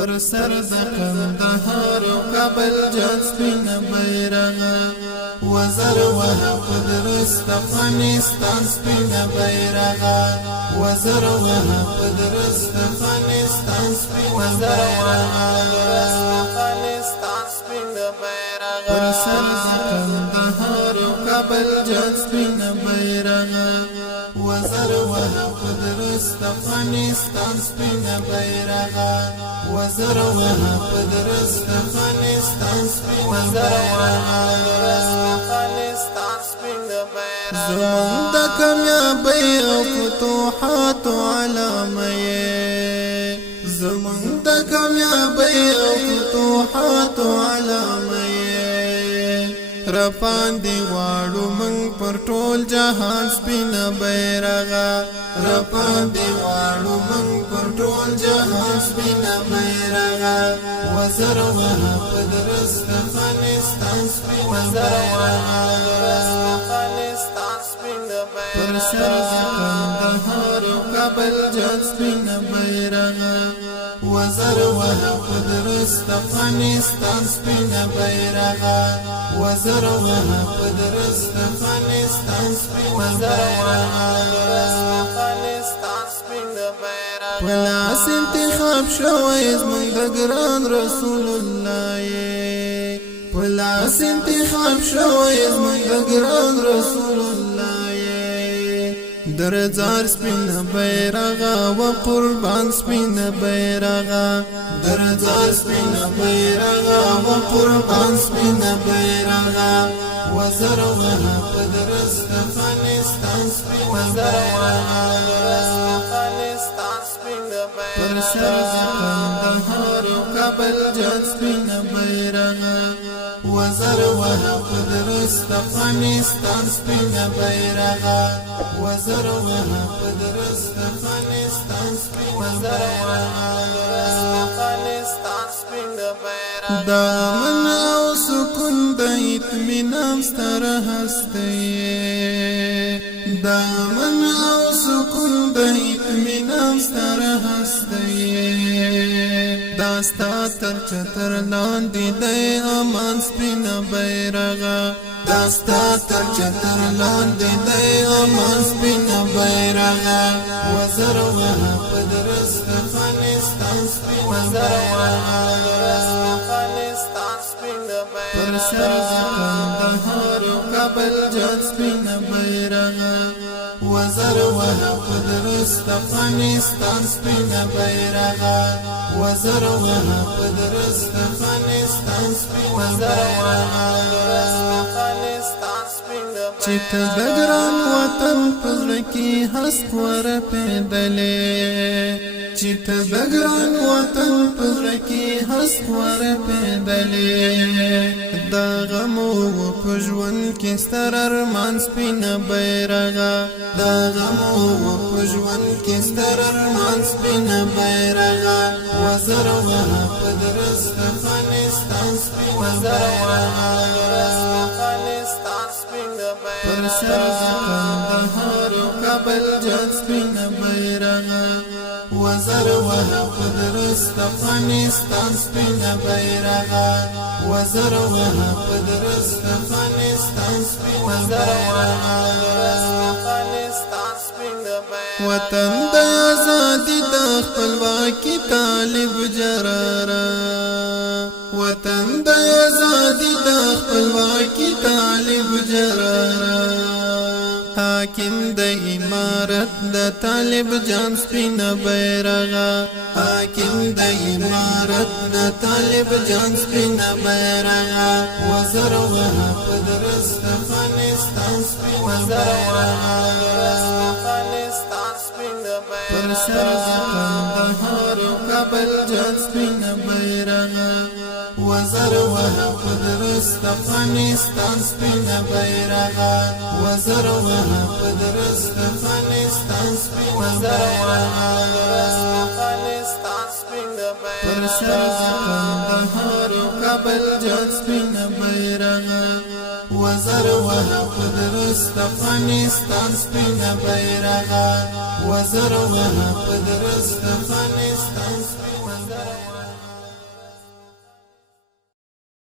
پر سر د کندهار او کابل جات سپین بیرغ وزر وه پدرس افغانستان سپین بیرغ وزر وه پدرس افغانستان سپین بیرغ افغانستان سپین بیرغ پر سر د کندهار او کابل جات سپین بیرغ وزر وه پدرس افغانستان سپین بیرغ وزر وه پدرس افغانستان سپین بیرغ افغانستان سپین بیرغ زمون د کامیابی او فتوحات علامه زمون د کامیابی او فتوحات علامه رپان دی واړو من پر ټول جهان سپین بیرغ رپان دی واړو من پر ټول جهان سپین بیرغ وزر وه پدرس افغانستان سپین بیرغ افغانستان سپین بیرغ پر سر د کندهار او کابل جات سپین بیرغ وزر وه پدرس افغانستان سپین بیرغ وزر وه پدرس افغانستان سپین بیرغ افغانستان سپین بیرغ پلاس انتخاب شوی زمون د ګران رسول الله پلاس انتخاب شوی زمون د ګران رسول الله درزار سپین بیرغ و قربان سپین بیرغ درزار سپین بیرغ و قربان سپین بیرغ وزر وه پدرس افغانستان سپین بیرغ افغانستان سپین بیرغ پر سر د کندهار او کابل جات سپین بیرغ وزر وه پدرس افغانستان سپین بیرغ وزر وه پدرس افغانستان سپین بیرغ افغانستان سپین بیرغ دامن او سکون د اطمینان ستر هستی دامن او سکون د اطمینان ستر هستی داستا تر چتر لاندې د امان سپین بیرغ داستا تر چتر لاندې د امان سپین بیرغ وزر وه پدرس افغانستان سپین بیرغ افغانستان سپین بیرغ پر سر د کندهار او کابل جات سپین بیرغ وزر وه پدرس افغانستان سپین بیرغ وزر وه پدرس افغانستان سپین بیرغ افغانستان سپین بیرغ چې ته د ګران وطن پزړه کې هست ور پیدلې چې ته د ګران وطن پزړه کې هست ور پیدلې دا غمو په ژوند کې ستر ارمان سپین بیرغ دا غمو په ژوند کې ستر ارمان سپین بیرغ وزر وه پدرس افغانستان سپین بیرغ افغانستان سپین بیرغ پر سر د کندهار او کابل جات سپین بیرغ وزر وه پدرس افغانستان سپین بیرغ وزر وه پدرس افغانستان سپین بیرغ افغانستان سپین بیرغ وطن د ازادي د خپلواکي طالب جرارا وطن د ازادي د خپلواکي طالب جرارا حاکم د امارت د طالب جان سپین بیرغ حاکم د امارت د طالب جان سپین بیرغ وزر وه پدرس افغانستان سپین بیرغ افغانستان سپین بیرغ پر سر د کندهار او کابل جات سپین بیرغ وزر وه پدرس افغانستان سپین بیرغ وزر وه پدرس افغانستان سپین بیرغ افغانستان سپین بیرغ پر سر د کندهار او کابل جات سپین بیرغ وزر وه پدرس افغانستان سپین بیرغ وزر وه پدرس افغانستان